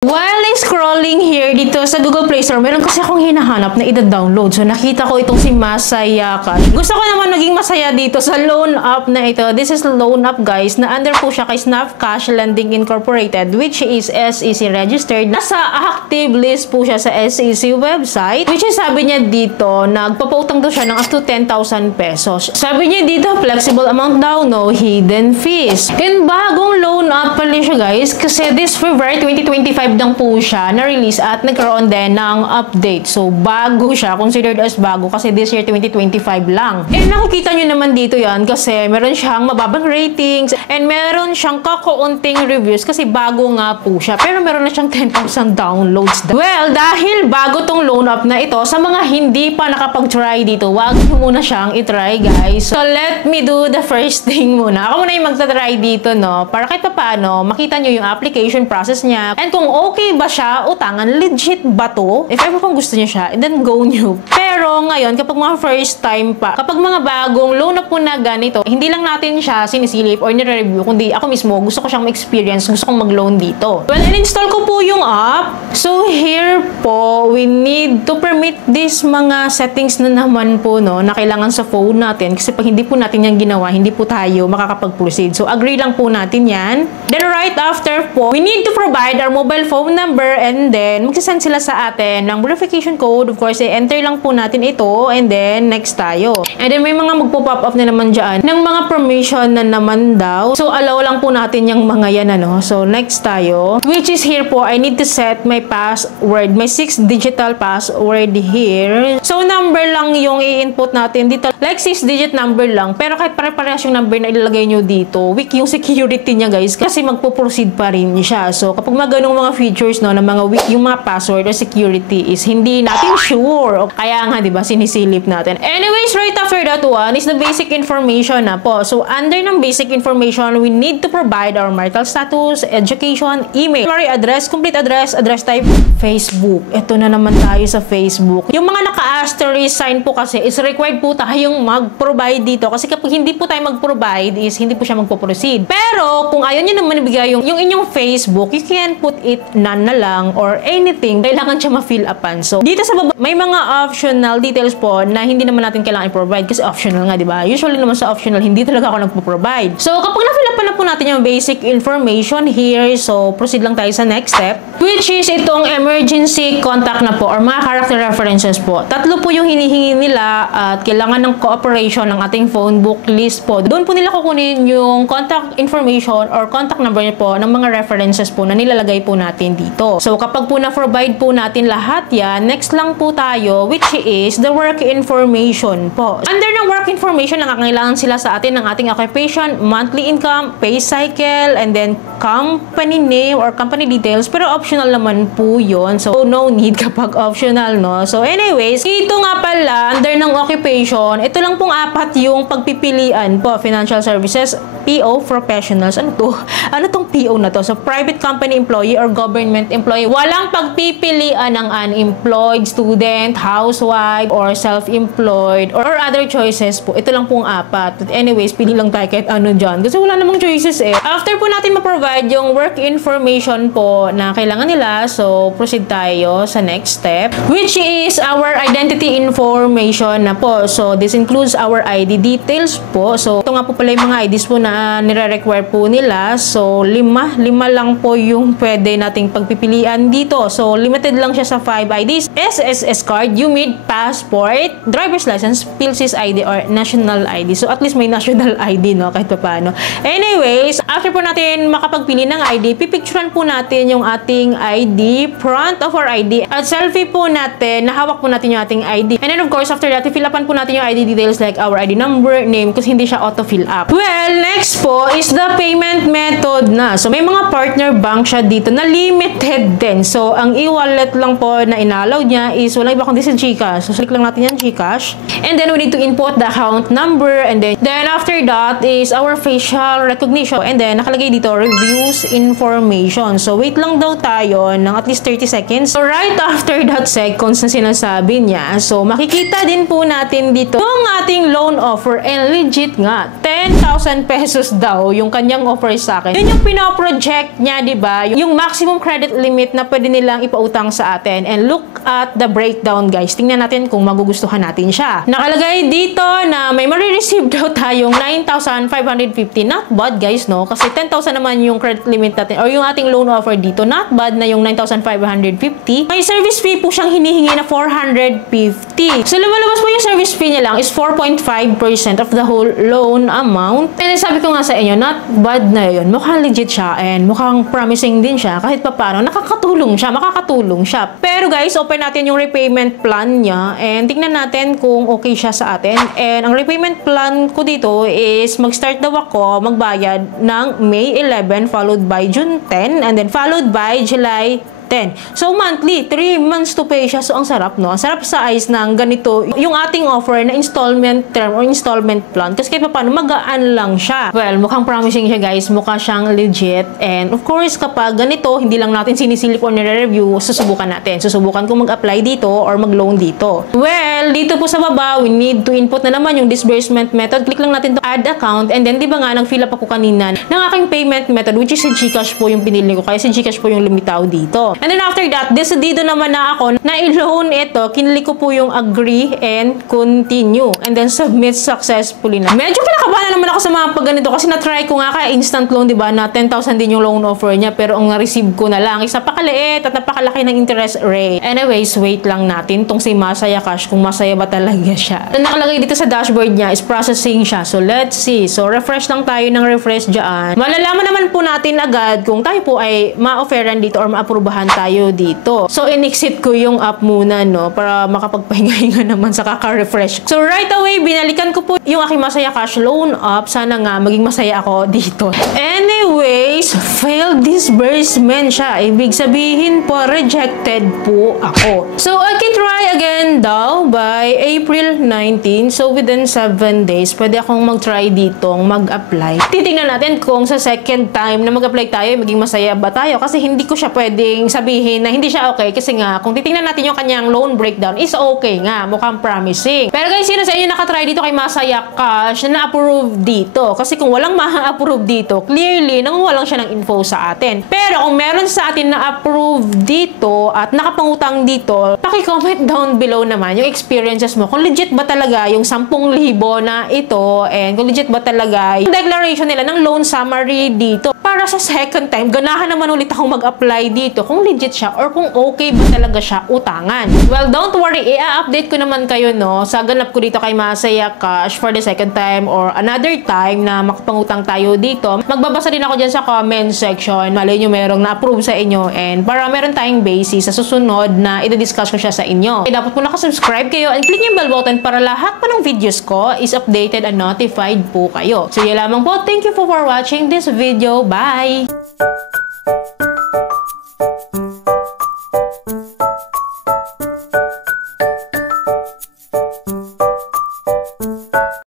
While scrolling here dito sa Google Play Store, meron kasi akong hinahanap na i-download. So, nakita ko itong si Masaya Cash. Gusto ko naman maging masaya dito sa loan app na ito. This is loan app, guys, na under po siya kay Snap Cash Lending Incorporated, which is SEC registered. Nasa active list po siya sa SEC website, which is sabi niya dito, nagpapautang daw siya ng up to 10,000 pesos. Sabi niya dito, flexible amount daw, no hidden fees. And bagong loan app pala siya, guys, kasi this February 2025 lang po siya na-release at nagkaroon din ng update. So, bago siya. Considered as bago kasi this year 2025 lang. And nakikita nyo naman dito yan kasi meron siyang mababang ratings and meron siyang kakaunting reviews kasi bago nga po siya. Pero meron na siyang 10,000 downloads. Well, dahil bago tong loan app na ito, sa mga hindi pa nakapag-try dito, wag nyo muna siyang itry, guys. So, let me do the first thing muna. Ako muna yung magta-try dito, no? Para kahit pa paano, makita nyo yung application process niya. And kung okay ba siya, utangan, legit ba to? If ever kung gusto niyo siya, then go nyo. Pero ngayon, kapag mga first time pa, kapag mga bagong loan up po na ganito, hindi lang natin siya sinisilip or nire-review, kundi ako mismo, gusto ko siyang ma-experience, gusto kong mag-loan dito. Well, in-install ko po yung app. So, here po, we need to permit this mga settings na naman po, no, na kailangan sa phone natin. Kasi pag hindi po natin yan ginawa, hindi po tayo makakapag-proceed. So, agree lang po natin yan. Then, right after po, we need to provide our mobile phone number and then magsasend sila sa atin ng verification code. Of course, enter lang po natin ito and then next tayo. And then may mga magpo-pop up na naman dyan ng mga permission na naman daw. So, allow lang po natin yung mga yan, ano. So, next tayo. Which is here po, I need to set my password, my 6 digital password here. So, number lang yung i-input natin dito. Like 6-digit number lang. Pero kahit pare-parehas yung number na ilalagay nyo dito, weak yung security niya, guys. Kasi magpo-proceed pa rin siya. So, kapag mga ganong mga features, no, na mga weak yung mga password or security is hindi natin sure. Kaya nga, di ba, sinisilip natin. Anyways, right after that one is the basic information na po. So, under ng basic information, we need to provide our marital status, education, email, address, complete address, address type, Facebook. Ito na naman tayo sa Facebook. Yung mga naka-asterisk sign po kasi is required po tayong mag-provide dito. Kasi kapag hindi po tayo mag-provide is hindi po siya magpo-proceed. Pero, kung ayaw nyo naman ibigay yung inyong Facebook, you can put it none na lang or anything. Kailangan siya ma-fill upan. So, dito sa baba, may mga optional details po na hindi naman natin kailangan i-provide kasi optional nga, di ba? Usually naman sa optional, hindi talaga ako nagpo-provide. So, kapag na-fill upan na po natin yung basic information here, so, proceed lang tayo sa next step, which is itong emergency contact na po or mga character references po. Tatlo po yung hinihingi nila at kailangan ng cooperation ng ating phone book list po. Doon po nila kukunin yung contact information or contact number po ng mga references po na nilalagay po natin dito. So, kapag po na-provide po natin lahat yan, next lang po tayo, which is the work information po. Under ng work information, nakakailangan sila sa atin ng ating occupation, monthly income, pay cycle, and then company name or company details. Pero optional naman po yun. So, no need kapag optional, no? So, anyways, ito nga pala, under ng occupation, ito lang pong apat yung pagpipilian po. Financial services, PO, professionals. Ano to? Ano tong PO na to? So, private company employee or government employee. Walang pagpipilian ng unemployed, student, housewife, or self-employed, or other choices po. Ito lang pong apat. But anyways, pili lang tayo kahit ano dyan. Kasi wala namang choices eh. After po natin ma-provide yung work information po na kailangan nila, so, proceed tayo sa next step, which is our identity information na po. So, this includes our ID details po. So, ito nga po pala yung mga IDs po na nire-require po nila. So, lima lang po yung pwede nating pagpipilian dito. So, limited lang siya sa 5 IDs. SSS card, UMID, passport, driver's license, PhilSys ID, or national ID. So, at least may national ID, no? Kahit pa paano. Anyways, after po natin makapagpili ng ID, pipicturean po natin yung ating ID, front of our ID, at selfie po natin, nahawak po natin yung ating ID. And then, of course, after that, fill upan po natin yung ID details like our ID number, name, kasi hindi siya auto-fill up. Well, next po is the payment method na. So, may mga partner bank siya dito na limited din. So, ang e-wallet lang po na inallow niya is wala iba kundi sa GCash. So, click lang natin yan, GCash. And then, we need to input the account number. And then after that is our facial recognition. And then, nakalagay dito, reviews information. So, wait lang daw tayo ng at least 30 seconds. So, right after that seconds na sinasabi niya, so, makikita din po natin dito yung ating loan offer and legit nga, 10,000 pesos daw yung kanyang offer sa akin. Yun yung pinoproject niya, di ba? Yung maximum credit limit na pwede nilang ipautang sa atin. And look at the breakdown, guys. Tingnan natin kung magugustuhan natin siya. Nakalagay dito na may marireceive daw tayong 9,550. Not bad, guys, no? Kasi 10,000 naman yung credit limit natin or yung ating loan offer dito. Not bad na yung 9,550. May service fee po siyang hinihingi na 450. So, lumalabas po yung service fee niya lang is 4.5% of the whole loan amount. And sabi ko nga sa inyo, not bad na yun. Mukhang legit siya and mukhang promising din siya. Kahit pa paano, makakatulong siya. Pero guys, open natin yung repayment plan niya and tingnan natin kung okay siya sa atin. And ang repayment plan ko dito is mag-start daw ako magbayad ng May 11 followed by June 10 and then followed by July 10. So, monthly, 3 months to pay siya. So, ang sarap, no? Ang sarap sa eyes ng ganito, yung ating offer na installment term or installment plan. Kasi kahit paano, magaan lang siya. Well, mukhang promising siya, guys. Mukha siyang legit. And, of course, kapag ganito, hindi lang natin sinisilip o nire-review, susubukan natin. Susubukan kung mag-apply dito or mag-loan dito. Well, dito po sa baba, we need to input na naman yung disbursement method. Click lang natin to add account. And then, di ba nga, nag-fill up ako kanina ng aking payment method, which is si GCash po yung pinili ko. Kaya si GCash po yung lumitaw dito. And then after that, decidido naman na ako na i-loan ito. Kinili ko po yung agree and continue. And then submit successfully na. Medyo kinakabahan naman ako sa mga pag ganito kasi na-try ko nga kaya instant loan, di ba, na 10,000 din yung loan offer niya pero ang na-receive ko na lang is napakaliit at napakalaki ng interest rate. Anyways, wait lang natin tong si Masaya Cash kung masaya ba talaga siya. Ang nakalagay dito sa dashboard niya is processing siya. So, let's see. So, refresh lang tayo ng refresh dyan. Malalaman naman po natin agad kung tayo po ay ma-offeran dito or ma-aprubahan tayo dito. So, in-exit ko yung app muna, no? Para makapagpahinga-hinga naman sa kaka-refresh. So, right away, binalikan ko po yung aking Masaya Cash loan app. Sana nga, maging masaya ako dito. Anyways, failed disbursement siya. Ibig sabihin po, rejected po ako. So, I can try again daw by April 19. So, within 7 days, pwede akong mag-try ditong mag-apply. Titingnan natin kung sa second time na mag-apply tayo, maging masaya ba tayo? Kasi hindi ko siya pwedeng sabihin na hindi siya okay kasi nga kung titingnan natin yung kanyang loan breakdown is okay nga, mukhang promising. Pero guys, sino sa inyo nakatry dito kay Masaya Cash na na-approve dito? Kasi kung walang ma-approve dito, clearly nangungulang siya ng info sa atin. Pero kung meron sa atin na-approve dito at nakapangutang dito, paki-comment down below naman yung experiences mo. Kung legit ba talaga yung 10,000 na ito and kung legit ba talaga yung declaration nila ng loan summary dito. Para sa second time, ganahan naman ulit akong mag-apply dito kung legit siya or kung okay ba talaga siya utangan. Well, don't worry, i-update ko naman kayo, no, sa ganap ko dito kay Masaya Cash for the second time or another time na makapangutang tayo dito. Magbabasa din ako dyan sa comment section. Malay nyo merong na-approve sa inyo and para meron tayong basis sa susunod na i-discuss ko siya sa inyo. Okay, dapat po nakasubscribe kayo and click yung bell button para lahat pa ng videos ko is updated and notified po kayo. So, yun lamang po. Thank you for watching this video. Bye!